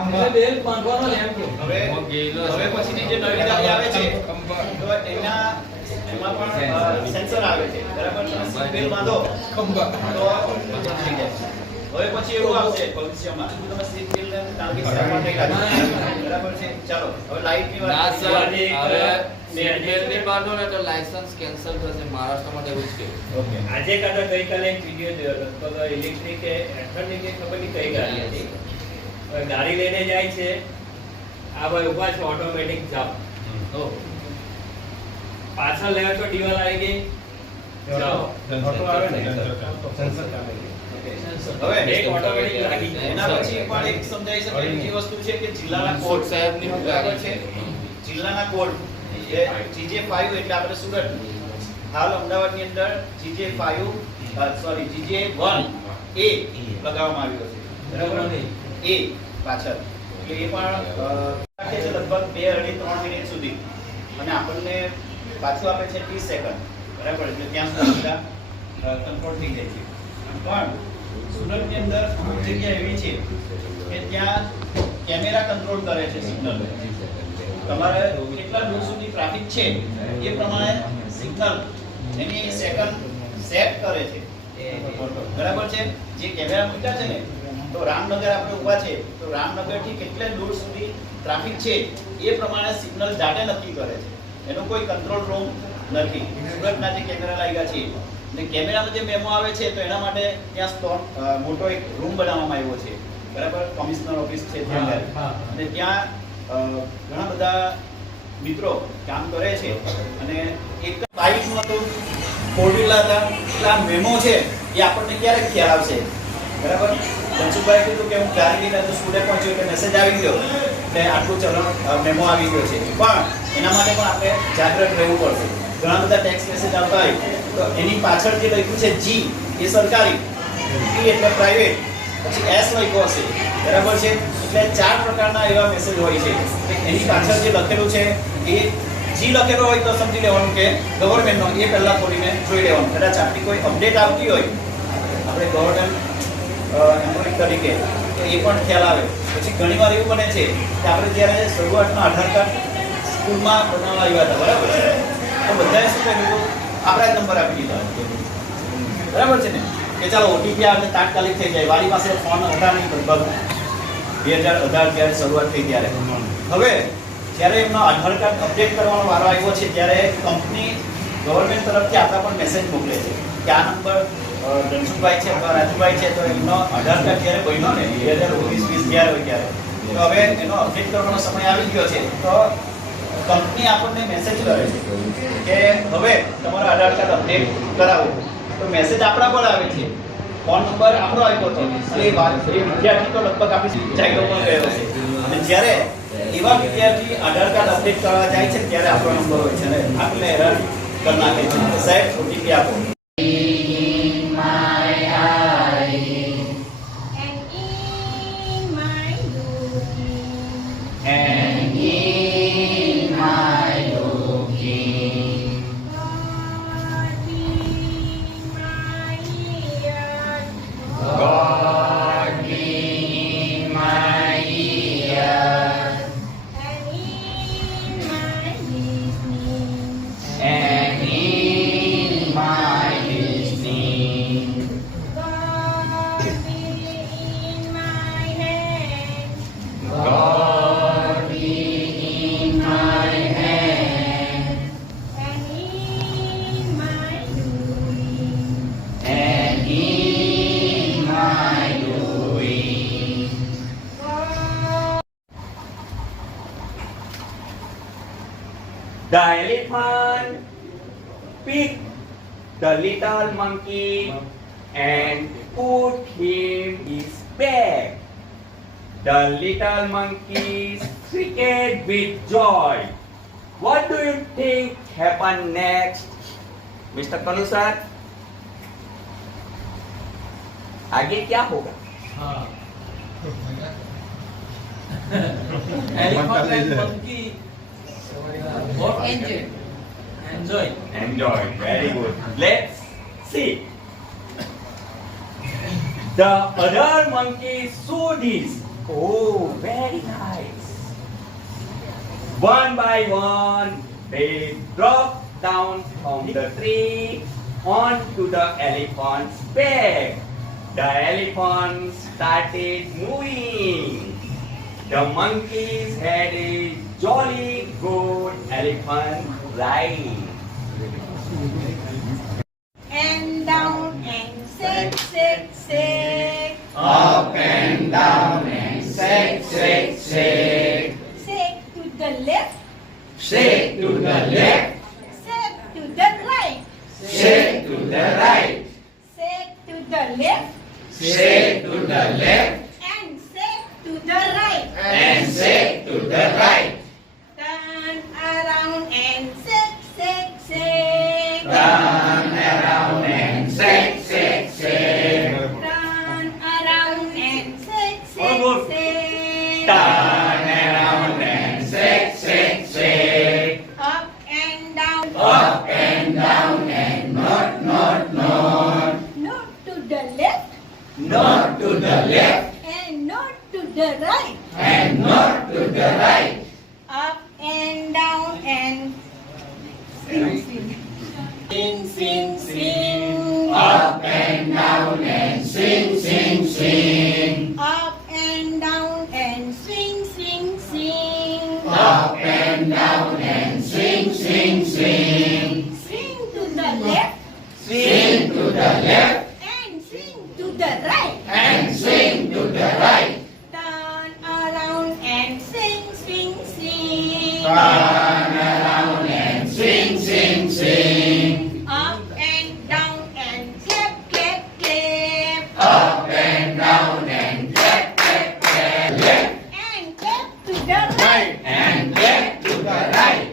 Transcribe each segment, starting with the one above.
એટલે બેલ બાંધવાનો ને એમ કે હવે પછીની જે નવી ગાડી આવે છે તો એમાં પણ સેન્સર આવે છે બરાબર. તમે બેલ બાંધો ખંભા તો થઈ જાય. હવે પછી એવું આવશે ભવિષ્યમાં તમે સીટ બેલ્ટ ને ટાંકી સાઈડમાં નહીં રાખી બરાબર છે. ચાલો હવે લાઈટ ની ના વાત સર, હવે સીટબેલ્ટ બાંધો ને તો લાયસન્સ કેન્સલ થશે. મહારાષ્ટ્રમાં તો એવું જ કે ઓકે. આજે કાં તો ગઈકાલે એક વિડીયો જોયો લગભગ ઇલેક્ટ્રિક કે એથરની કે ખબર નહીં કઈ ગાડી હતી. હવે ગાડી લઈને જાય છે, આ ભાઈ ઊભા છે ઓટોમેટિક જાવ. પાછળ લેવા તો દિવાલ આવી ગઈ જાઓ. ઓટો આવે ને સેન્સર કામે હવે એક ઓટોમેટિક લાગી જાય. એના પછી પણ એક સમજાઈ શકાય બીજી વસ્તુ છે કે જિલ્લાના કોડ સાહેબની શું બરાબર ગાડી છે. છે? જિલ્લાના કોડ એ GJ5 એટલે આપણે સુરત હાલ અમદાવાદની અંદર GJ5 સોરી GJ1 A લગાવવામાં આવ્યો છે બરાબર. A પાછળ એટલે એ પણ રાખે છે લગભગ 2 અઢી 3 મિનિટ સુધી અને આપણને પાછું આપે છે 30 સેકન્ડ બરાબર. એટલે ત્યાં સુધી કંટ્રોલ થઈ જાય છે. પણ સુરતની અંદર અમુક જગ્યા એવી છે કે ત્યાં કેમેરા કંટ્રોલ કરે છે સિગ્નલ. તમારે કેટલા દૂર સુધી ટ્રાફિક છે એ પ્રમાણે સિગ્નલ એની સેકન્ડ સેટ કરે છે બરાબર છે. જે કેમેરા મૂક્યા છે ને તો રામનગર આપણે ઊભા છે તો રામનગર થી કેટલે દૂર સુધી ટ્રાફિક છે એ પ્રમાણે સિગ્નલ જાતે નક્કી કરે છે. એનો કોઈ કંટ્રોલ રૂમ નથી. સુરતના જે કેમેરા લાગ્યા છે ને કેમેરામાં જે મેમો આવે છે તો એના માટે ત્યાં મોટો એક રૂમ બનાવવામાં આવ્યો છે બરાબર. કમિશનર ઓફિસ છે ત્યાં અને ત્યાં ઘણા બધા મિત્રો કામ કરે છે અને એક બાઇકનું હતું, ફોર વ્હીલર હતા. એટલે આ મેમો છે એ આપણને ક્યારેક ખ્યાલ આવશે બરાબર. ધનસુખભાઈ કીધું કે હું ગાડી લઈને તો સ્કૂલે પહોંચ્યો એટલે મેસેજ આવી ગયો એટલે આટલું ચલણ મેમો આવી ગયો છે. પણ એના માટે પણ આપણે જાગૃત રહેવું પડશે. ઘણા બધા ટેક્સ્ટ મેસેજ આવતા હોય તો એની પાછળ જે લખ્યું છે G એ સરકારી, P એટલે પ્રાઇવેટ, પછી S લખ્યો હશે બરાબર છે. એટલે 4 પ્રકારના એવા મેસેજ હોય છે. એની પાછળ જે લખેલું છે એ G લખેલો હોય તો સમજી લેવાનું કે ગવર્નમેન્ટનો, એ પહેલા ખોલીને જોઈ લેવાનું. કદાચ આપણી કોઈ અપડેટ આવતી હોય આપણે ગવર્નમેન્ટ એમ્પ્લોય તરીકે તો એ પણ ખ્યાલ આવે. પછી ઘણીવાર એવું બને છે કે આપણે જ્યારે શરૂઆતમાં આધાર કાર્ડ સ્કૂલમાં બનાવવા આવ્યા હતા બરાબર છે તો બધાએ શું કર્યું આપણા જ નંબર આપી દીધા બરાબર છે ને કે ચાલો ઓટીપી આવે તાત્કાલિક થઈ જાય. વારી પાસે ફોન હતા નહીં લગભગ 2018 જ્યારે શરૂઆત થઈ ત્યારે. હવે જ્યારે એમનો આધાર કાર્ડ અપડેટ કરવાનો વારો આવ્યો છે ત્યારે કંપની ગવર્નમેન્ટ તરફથી આપણા પણ મેસેજ મોકલે છે કે આ નંબર ધનસુખભાઈ છે અથવા રાજુભાઈ છે તો એમનો આધાર કાર્ડ જ્યારે બન્યો ને 2019-20 જ્યારે હોય ત્યારે તો હવે એનો અપડેટ કરવાનો સમય આવી ગયો છે. તો કંપની આપણને મેસેજ કરે છે કે હવે તમારો આધાર કાર્ડ અપડેટ કરાવો. તો મેસેજ આપણા પર આવે છે, ફોન નંબર આપણો આવ્યો હતો અને એ વિદ્યાર્થી તો લગભગ આપણી જાગો પર ગયો છે. અને જ્યારે એવા વિદ્યાર્થી આધાર કાર્ડ અપડેટ કરવા જાય છે ત્યારે આપણો નંબર હોય છે અને આપણે હેરાન કરી નાખે છે. સાહેબ ઓટીપી આપો. The elephant picked the little monkey and put him in his bag. The little monkey shrieked with joy. What do you think happened next, Mr. Kanusar? आगे क्या होगा? Elephant and monkey enjoy. Enjoy. Very good. Let's see. The other monkey saw this. Oh, very One by one, they drop down from the tree onto the elephant's back. The elephant started moving. The monkeys had a jolly good elephant ride. And down and shake, shake, shake. Up and down and shake, shake, shake. Shake to the left, Shake to the left, shake to the right. shake to the right, Shake to the left shake to the left, and shake to the right. and shake to the right. Turn around and shake, shake, shake. Turn around and shake, shake, shake. Turn around and shake, shake, shake. Turn around and shake, shake, shake. Up and down, Up and down and not, not, not. not to the left Not to the left and not to the right. and not to the right. Up and down and sing, sing. Sing, sing, sing. Up and down and sing, sing, sing. Up and down and swing, swing, swing. Up and down and sing, sing, sing. Swing to the left Sing to the left and swing to the right. and swing to the right. Turn around and sing, swing, swing. Turn around and sing, sing, sing. Up and down and clap, clap, clap. Up and down and clap, clap, clap. Left And clap to the right. and clap to the right.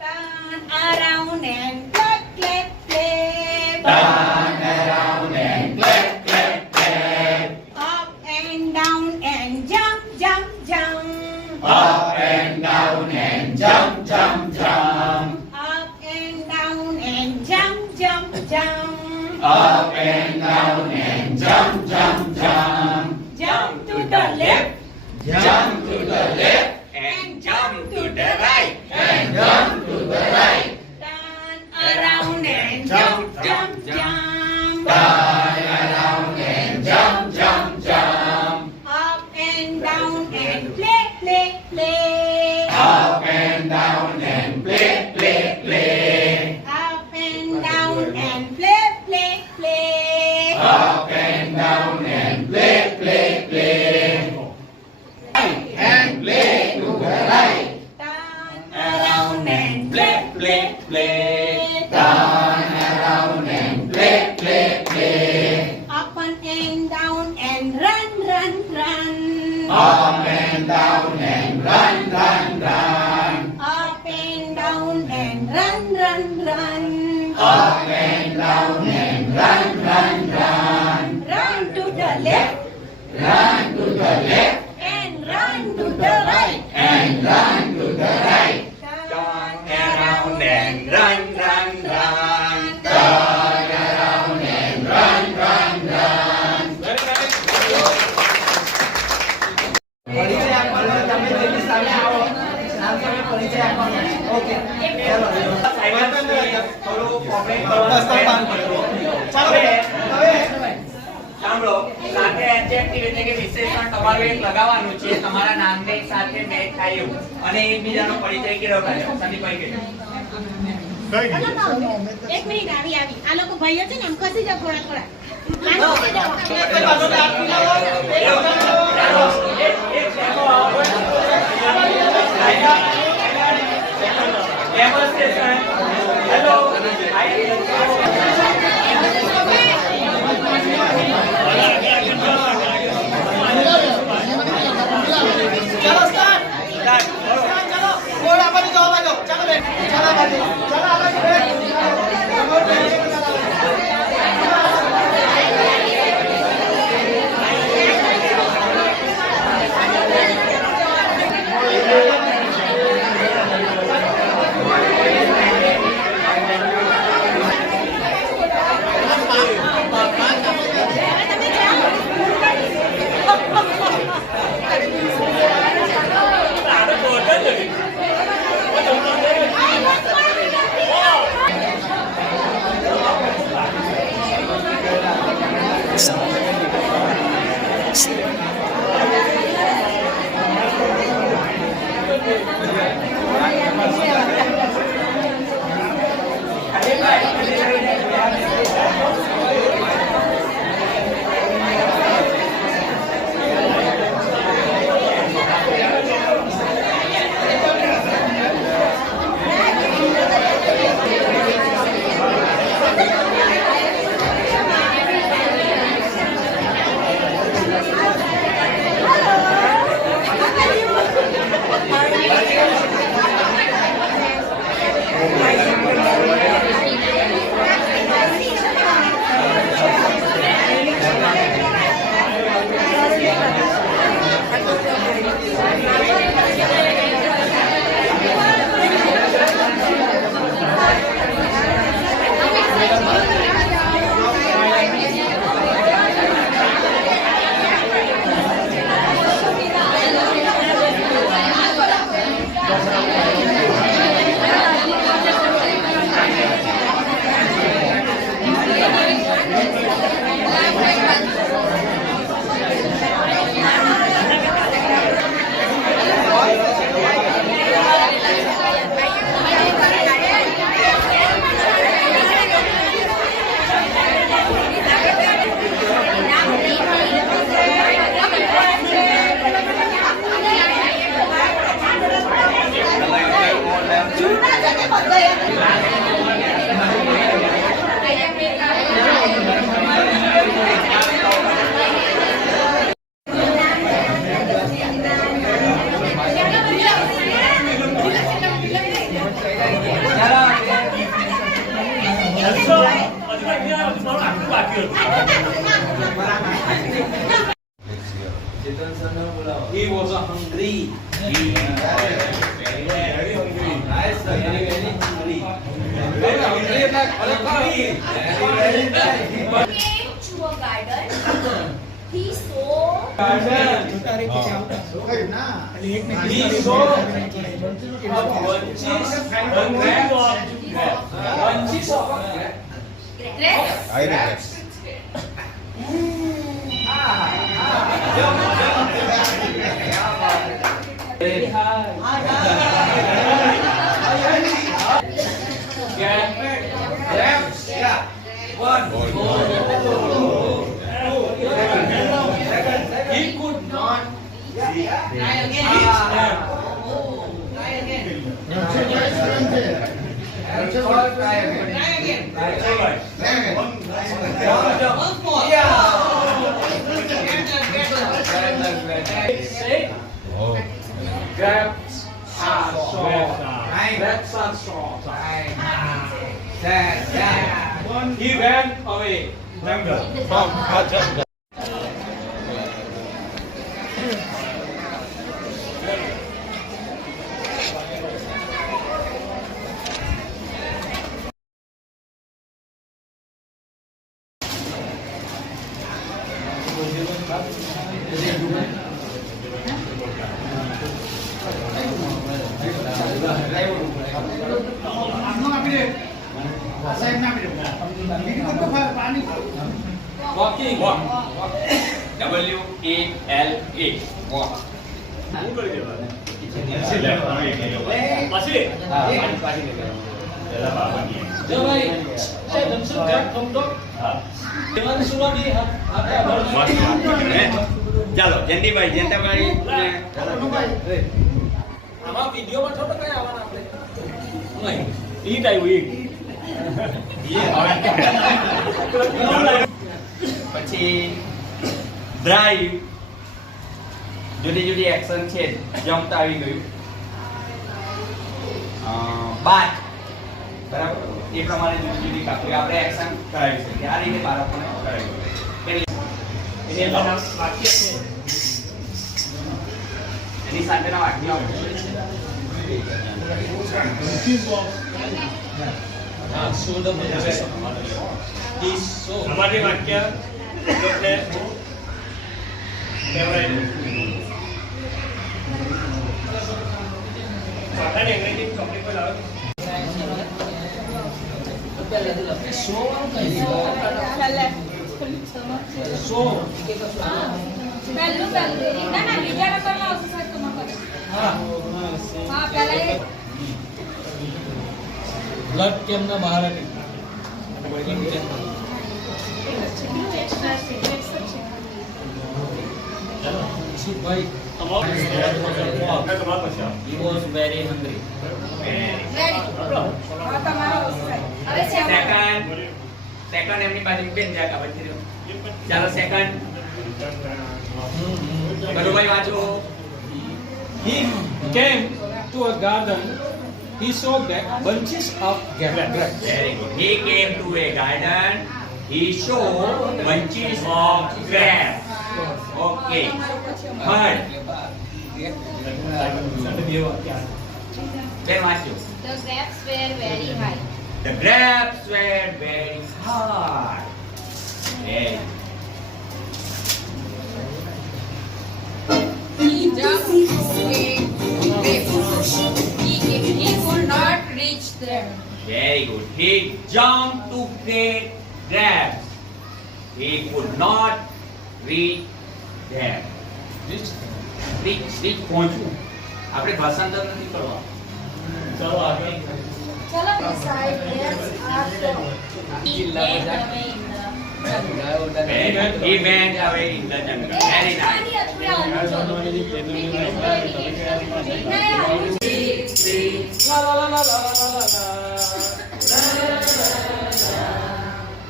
Turn around and clap, clap, clap. Turn around and clap, clap, clap. Up and down and jump, jump, jump. Up and down and jump, jump, jump. Up and down and jump, jump, jump. Up and down and jump, jump, jump. Jump to the left Jump to the left and jump to the right. and jump to the right. Turn around and jump, jump, jump. Turn around and jump, jump, jump. Up and down and play, play, play. Up and down and play, play, play. Up and down and play, play, play. Up and down and play, play, play. And play to the right. Turn around and play, play, play. Turn around and play, play, play. Up and down and run, run, run. Up and down and run, run, run. Up and down and run, run, run. Up and down and run, run, run. Run to the left Run to the left and run to the right. and run to the right. Turn Around and run, run, run. Turn around and run, run, run. પરિચય આપવાનો તમે જેની સામે આવો સામે સામે પરિચય આપવાનો ઓકે ચાલો થોડું કોમેન્ટ બસ તમે બાંધ કરો ચાલો હવે સાંભળો સાથે એડજેક્ટિવ એટલે કે વિશેષણ તમારું એક લગાવવાનું છે તમારા નામની સાથે મેચ થાય એવું અને એકબીજાનો પરિચય કેળવવાનો સંદીપભાઈ કે એક મિનિટ આવી આ લોકો ભાઈઓ છે ને આમ ખસી જાવ થોડા થોડા ડેમોન્સ્ટ્રેશન હેલો ચાલો સ્ટાર્ટ ચાલો બોલ આ બાજુ જાઓ બાજુ ચાલો બેન ચાલો આ બાજુ ચાલો આ બાજુ બેન હજુ બાકી મારું આટલું બાકી હતું. He was a hungry. Very hungry. Nice, very hungry. Very hungry એટલે ખરેખર. Came to a garden. He saw Garden. He saw bunches of grapes. Very high. Grapes. One. He could not eat them. Say, grapes are soft. Grapes are soft. He went away. Walking. W-A-L-A. Walk. પછી જો ભાઈ, એ ધનસુખ ઘાટ થમતો. દેવાની સુવાની આપણે ચાલો જયંતિભાઈ જયંતિભાઈ આમાં વિડિયોમાં થોડો કઈ આવવાના આપણે. નહીં. ઈટ આવ્યું પછી ડ્રાઈવ જુદી જુદી એક્શન છે જમ્પ આવી ગયું બાટ બરાબર એ પ્રમાણે જુદી જુદી કાપી આપણે એક્શન કરાવી શકીએ આ રીતે બાળકોને કરાવી એની અંદર વાક્ય છે એની સાથેના વાક્યો હા, so the bunches is so. અમારી વાક્ય એટલે ફેવરાઇટ વાક્યને અંગ્રેજી કમ્પ્લીટ પર લાવો So વાળું કઈ નહીં. So. પહેલું ના બીજા નંબરમાં આવશે સાહેબ તમારે. હા. હા પહેલા એ બ્લડ કેમના બહાર નીકળે? કેમ કેમ? સુભાઈ, he was very hungry. Ready. હા તમારો આવશે સાહેબ. હવે સેકન્ડ સેકન્ડ એમની બાજુ બેન જા કાબત કર્યો ચાલો સેકન્ડ બરોબર વાંચો He came to a garden. He saw bunches of grapes. very good he came to a garden he saw bunches of grapes okay third then વાંચો The grapes were very high. the grapes were very hard very He jumped to get grapes. He could not reach them. Very good. He jumped to get grabs. He could not reach them. Reach પહોંચવું. આપણે ભાષાંતર નથી કરવા. ચલો આગળ Chalo, beside grapes are soft. He went away in the jungle. He went away in the jungle. Very nice. La la la la la la la la.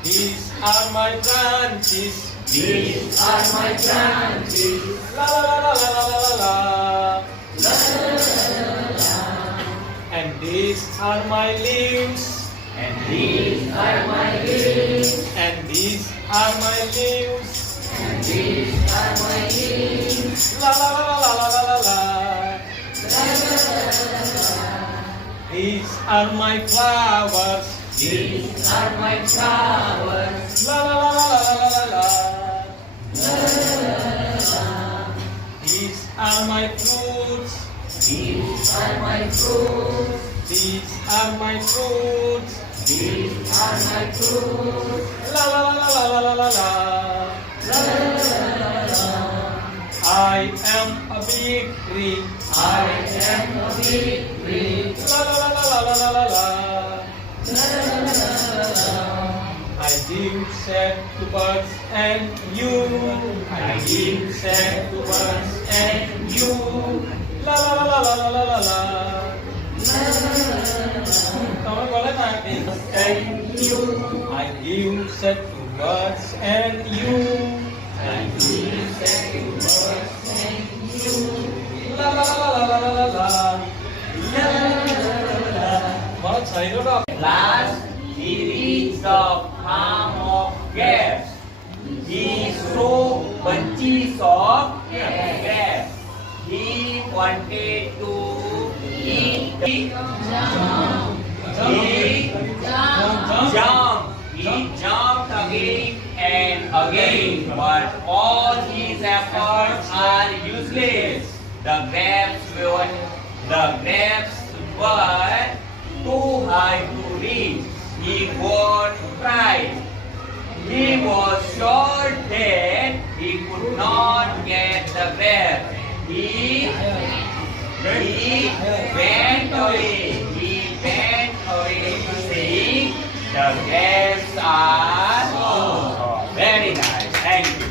These are my branches. These are my branches. La la la la la la la la. And these are my leaves. And these are my leaves. And these are my leaves. And these are my leaves. La la la la la la la la. These are my flowers. These are my flowers. La la la la la la la la. These are my fruits. These are my fruits. These are my fruits. These are my fruits. La la la la la la la la. I am a big tree. I am a big tree. La la la la la la la la. I give shade to birds and you. I give shade to birds and you. La la la la la la la la. Kamu boleh nak? And you. I give shade to birds and you. I give shade to birds and you. La la la la la la la la. La la la la la. Baru saya dah. Last, he reached the farm of grapes. He saw bunches of grapes. He wanted to eat it. He jumped. He jumped again and again, but all his efforts are useless. The grapes were too high to reach. He got fright. He was sure that he could not get the grapes. He went away. He went away saying, the grapes are very nice. Thank you.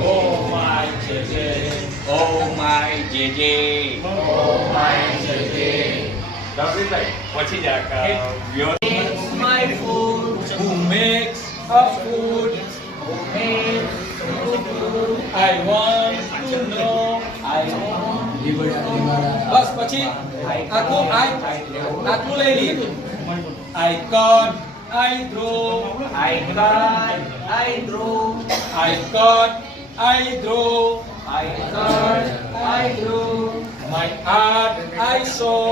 Oh my JJ. Oh my JJ. Oh my JJ. It's my food. Who makes a food? Who makes food? I want to know. બસ પછી આટલું લઈ લઈએ. I got, I throw. I got, I drew. I got, I throw. I got, I drew. My art I saw.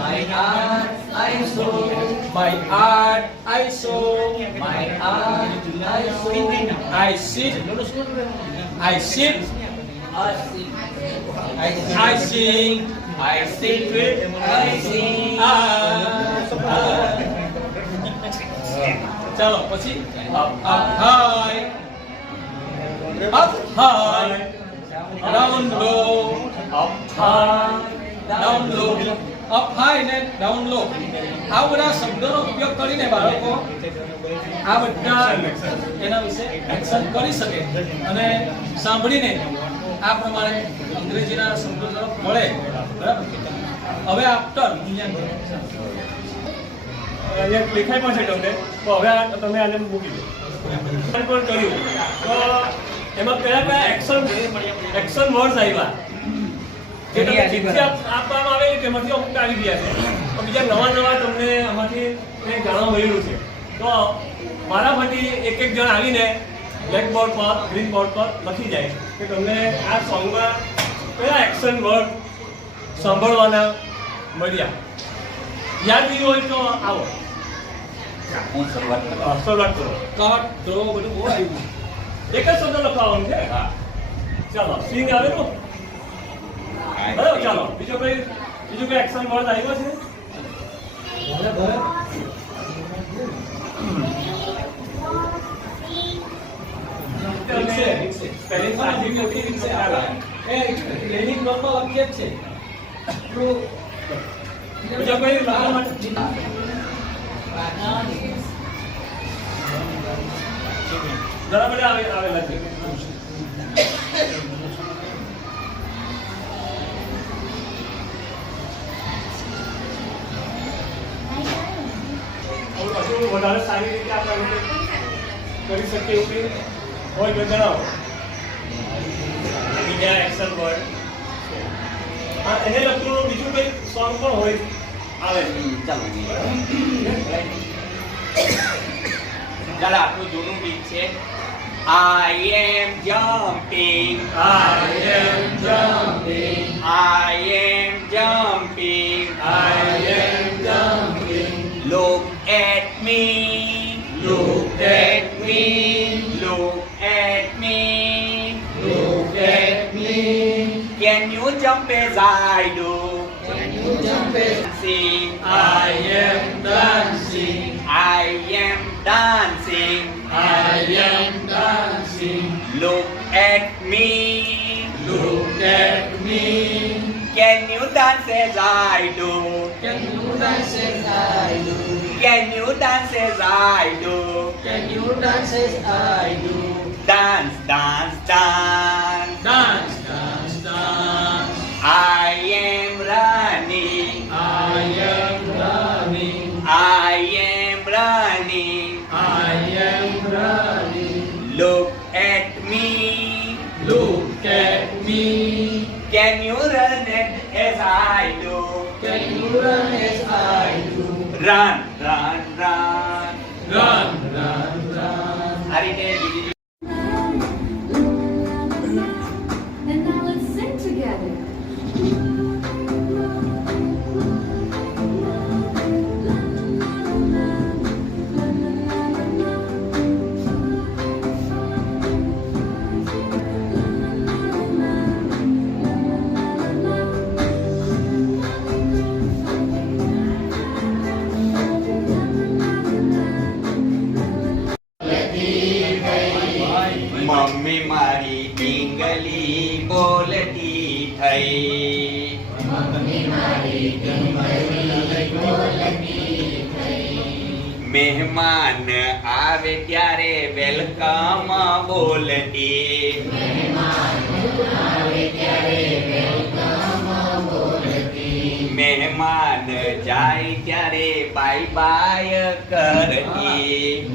My art I saw. My art I saw. My art I saw. I sit. I sit. I sing. I sing with. I sing. ચાલો પછી up high, up high, down low, up high, down low, up high ને down low. આ બધા શબ્દોનો ઉપયોગ કરીને બાળકો આ બધા એના વિશે એક્શન કરી શકે અને સાંભળીને આ પ્રમાણે અંગ્રેજીના શબ્દો તરફ વળે. બરાબર. હવે આફ્ટર મૂલ્યાંકન અહીંયા દેખાય પણ છે તમને, તો હવે તમે આને મૂકી દો. પણ કર્યું તો એમાં કયા કયા એક્શન વર્ડ્સ આવ્યા જે તમને શિક્ષા આપવામાં આવેલી તેમાંથી અમુક આવી ગયા છે, તો બીજા નવા તમને આમાંથી કંઈક જાણવા મળેલું છે. તો મારામાંથી એક જણ આવીને બ્લેકબોર્ડ પર ગ્રીન બોર્ડ પર લખી જાય કે તમને આ સોંગમાં કયા એક્શન વર્ડ સાંભળવાના મળ્યા. યાદ નહીં હોય તો આવો શરૂઆત કરો. કટ ડ્રો બધું બહુ આવ્યું. એક જ શબ્દ લખવાનું છે. ચાલો સિંગ આવેલું બરાબર. ચાલો બીજો કઈ એક્શન વર્ડ આવ્યો છે? સ્પેલિંગ સાચી ખોટી રીત છે આવે. એ લેનિંગ નોટમાં લખીએ જ છે. બીજો કઈ લખવા માટે ઘણા બધા આવેલા છે. હજુ વધારે સારી રીતે આપણે કરી શકીએ એવું હોય તો જણાવો બીજા એક્શન વર્ડ. એને લગતું બીજું કંઈક સોંગ પણ હોય આવે ચાલો ચાલો આટલું જૂનું ગીત છે I am jumping, I am jumping, I am jumping, I am jumping. look at me, Look at me, look at me. look at me. Can you jump as I do? Can you jump it? Sing, I am dancing, I am dancing. I am dancing. Look at me, Look at me. can you dance as I do? Can you dance as I do? Can you dance as I do? Can you dance as I do? Dance, dance, dance. Dance, dance, dance. I am running, I am running, I am running. I am running. Look at me, Look at me. can you run it as I do? Can you run as I do? Run, run, run. Run, run, run. આ રીતે બીજી And now let's sing together. Mummy મારી ટીંગલી બોલતી થઈ મહેમાન આવે ત્યારે વેલકમ બોલતી મહેમાન જાય ત્યારે બાય બાય કરતી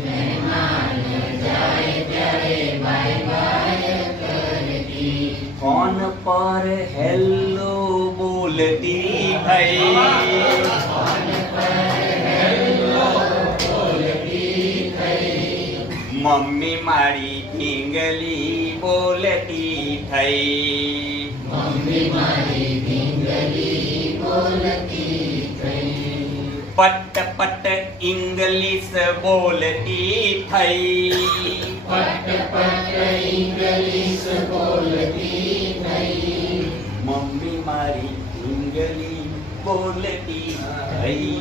ફોન પર હેલો બોલતી થઈ મમ્મી મારી ઢીંગલી બોલતી થઈ પટ પટ ઇંગ્લિશ બોલતી થઈ મમ્મી મારી ઢીંગલી બોલતી થઈ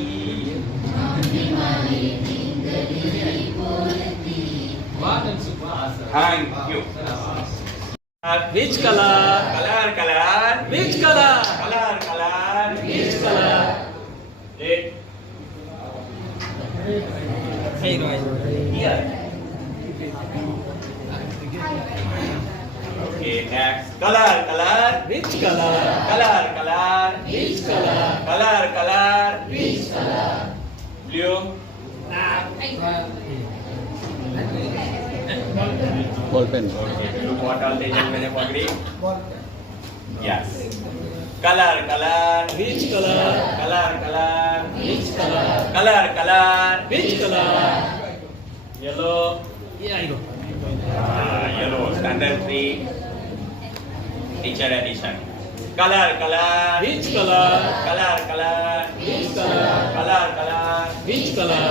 thank you Which color? Colour colour Which color? Colour colour Which color? Here. Okay, next. Color, color. Which color? Color, color. Which color? Color, color. Which color? Blue. Blue bottle ले जाओ मैंने पकड़ी. Yes. Color, color. Which color? Color, color. Which color? Color, color. Which color? Yellow. Yeah, I know. Yellow. Standard 3. Teacher edition. Color, color. Which color? Color, color. Which color? Color, color. Which color?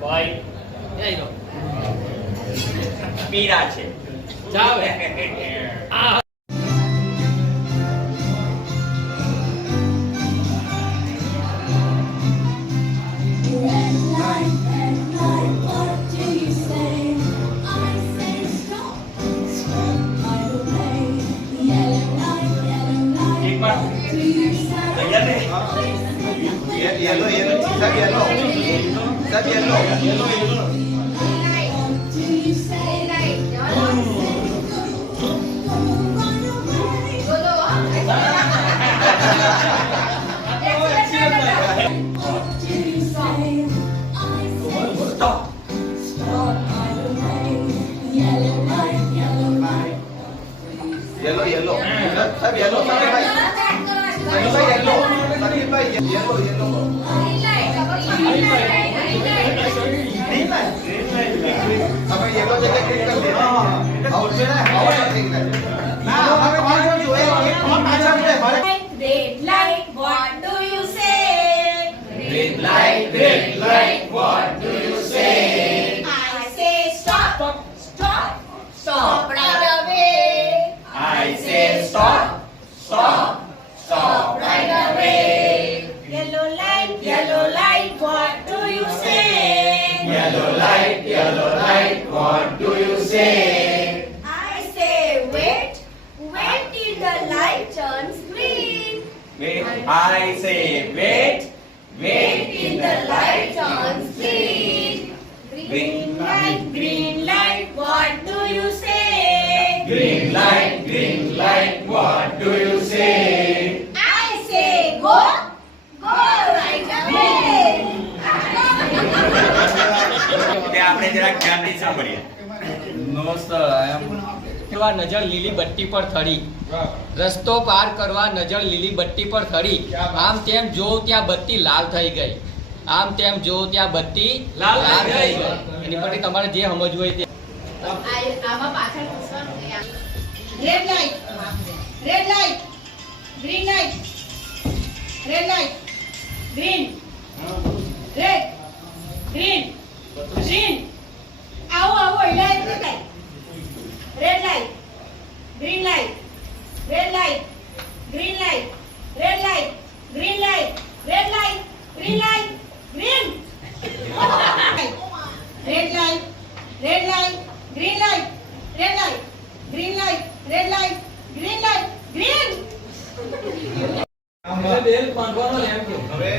White. Yeah, I know. પીળા છે. જાવ. Ah. Red light, what do you say? I say stop, stop, I obey. Yellow light, એક વાર what do you say? તૈયાર ને? yellow sab yellow What do you say? I say go, run away. What do you say? I say stop, stop, I obey. Yellow light, yellow sab yellow sab bhai Red light, what do you say? Red light, what do you say? I say stop, stop, stop right away. I say stop, stop, stop right away. Yellow light, what do you say? Yellow light, what do you say? I say wait, wait till the light turns green. Wait, I say wait, Wait till the light turns green. Green light, what do you say? green light, what do you say? I say go, go right away. તે આપણે જરાક ધ્યાનથી સાંભળીએ. No sir, I am. કરવા નજર લીલી બત્તી પર થડી, રસ્તો પાર કરવા નજર લીલી બત્તી પર થડી, આમ તેમ જો ત્યાં બત્તી લાલ થઈ ગઈ, આમ તેમ જો ત્યાં બત્તી લાલ થઈ ગઈ. એની પરથી તમારે જે સમજવું હોય તે. આમાં પાછળ પૂછવાનું છે. Red light, red light, green light, red light, green, red, green, green. આવો light, red light, green light, red light, green light, red light, green light, red light, green light, green. Red light, red light, green light, red light, green light, red light, green light, green. બેલ બાંધવાનો એમ કે હવે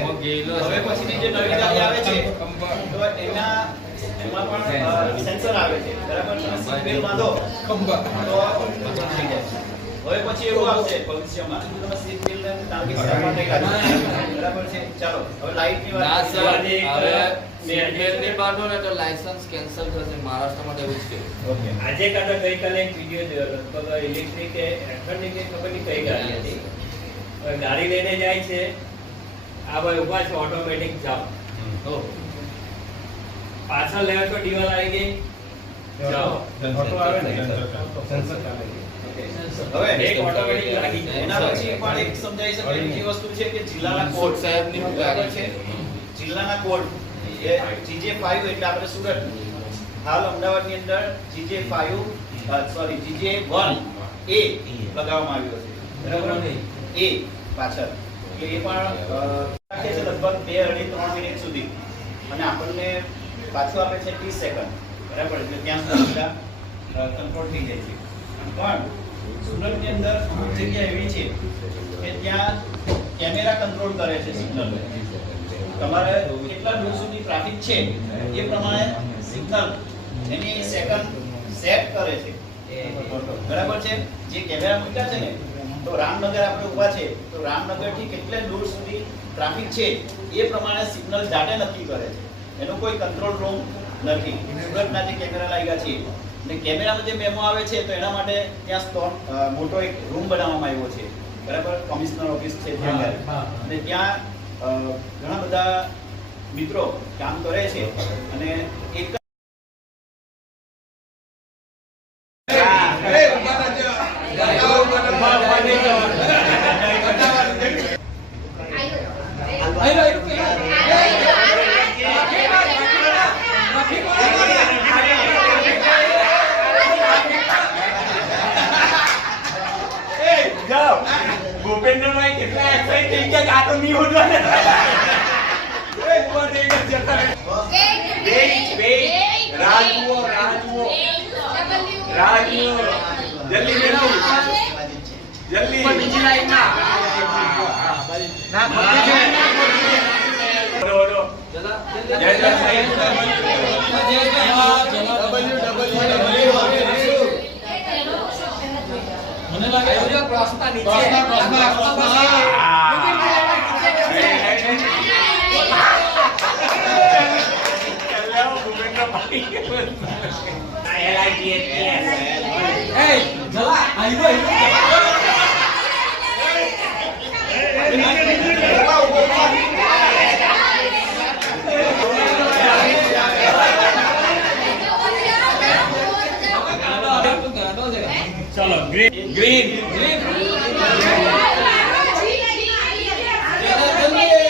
પછીની જે નવી ગાડી આવે છે તો એમાં પણ સેન્સર આવે છે બરાબર. તમે સીટ બેલ્ટ બાંધો તો થઈ જાય. હવે પછી એવું આવશે ભવિષ્યમાં તમે સીટ બેલ્ટ ટાર્ગેટ કરવા માટે કાઢી બરાબર છે. ચાલો હવે લાઈટની ના વાત સર, હવે સીટ બેલ્ટ નહીં બાંધો ને તો લાયસન્સ કેન્સલ થશે. મહારાષ્ટ્રમાં તો એવું જ છે. ઓકે. આજે કાં તો ગઈકાલે એક વિડીયો જોયો, લગભગ ઇલેક્ટ્રિક કે એક્ટરની કે ખબર નહીં કઈ ગાડી હતી. હવે ગાડી લઈને જાય છે, આ ભાઈ ઊભા છે, ઓટોમેટિક જાવ. પાછળ લેવા તો દિવાલ આવી ગઈ, જાઓ. હવે એક ઓટોમેટિક લાગી જાય. એના પછી પણ એક સમજાઈ શકે બીજી વસ્તુ છે કે જિલ્લાના કોડ સાહેબની બરાબર છે. જિલ્લાના કોડ એ GJ5 એટલે આપણે સુરત, હાલ અમદાવાદની અંદર GJ5 સોરી GJ1A લગાવવામાં આવ્યો છે બરાબર. એ પાછળ એટલે એ પણ રાખે છે લગભગ 2-2.5-3 મિનિટ સુધી અને આપણને પાછું આપે છે 30 સેકન્ડ બરાબર. એટલે ત્યાં સુધી કંટ્રોલ થઈ જાય છે. પણ સુરતની અંદર અમુક જગ્યા એવી છે કે ત્યાં કેમેરા કંટ્રોલ કરે છે સિગ્નલ. તમારે કેટલા દૂર સુધી ટ્રાફિક છે એ પ્રમાણે સિગ્નલ એની સેકન્ડ સેટ કરે છે બરાબર છે. જે કેમેરા મૂક્યા છે ને તો રામનગર આપણે ઊભા છે તો રામનગર થી કેટલે દૂર સુધી ટ્રાફિક છે એ પ્રમાણે સિગ્નલ જાતે નક્કી કરે છે. એનો કોઈ કંટ્રોલ રૂમ નથી. સુરતના જે કેમેરા લાગ્યા છે અને કેમેરામાં જે મેમો આવે છે તો એના માટે ત્યાં મોટો એક રૂમ બનાવવામાં આવ્યો છે બરાબર. કમિશનર ઓફિસ છે ત્યાં અને ત્યાં ઘણા બધા મિત્રો કામ કરે છે અને એક ભૂપેન્દ્રભાઈ કેટલા એક્સાઇટ થઈ ગયા કે આ તો નહીં હોડવાને. રાજુઓ જલ્દી બીજી લાઈનમાં મને લાગે ક્રોસમાં નીચે એ જલા આઈવો ગ્રીન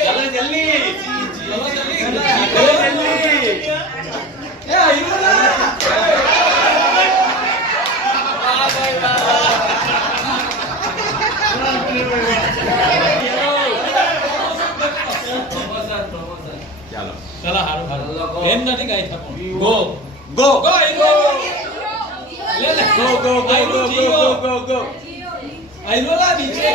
ચલો જલ્દી એ આયુ ના ચાલો હારું એમ નથી કાઈ થતું ગો ગો ગો લે લે go go go go go go go આયુ લા નીચે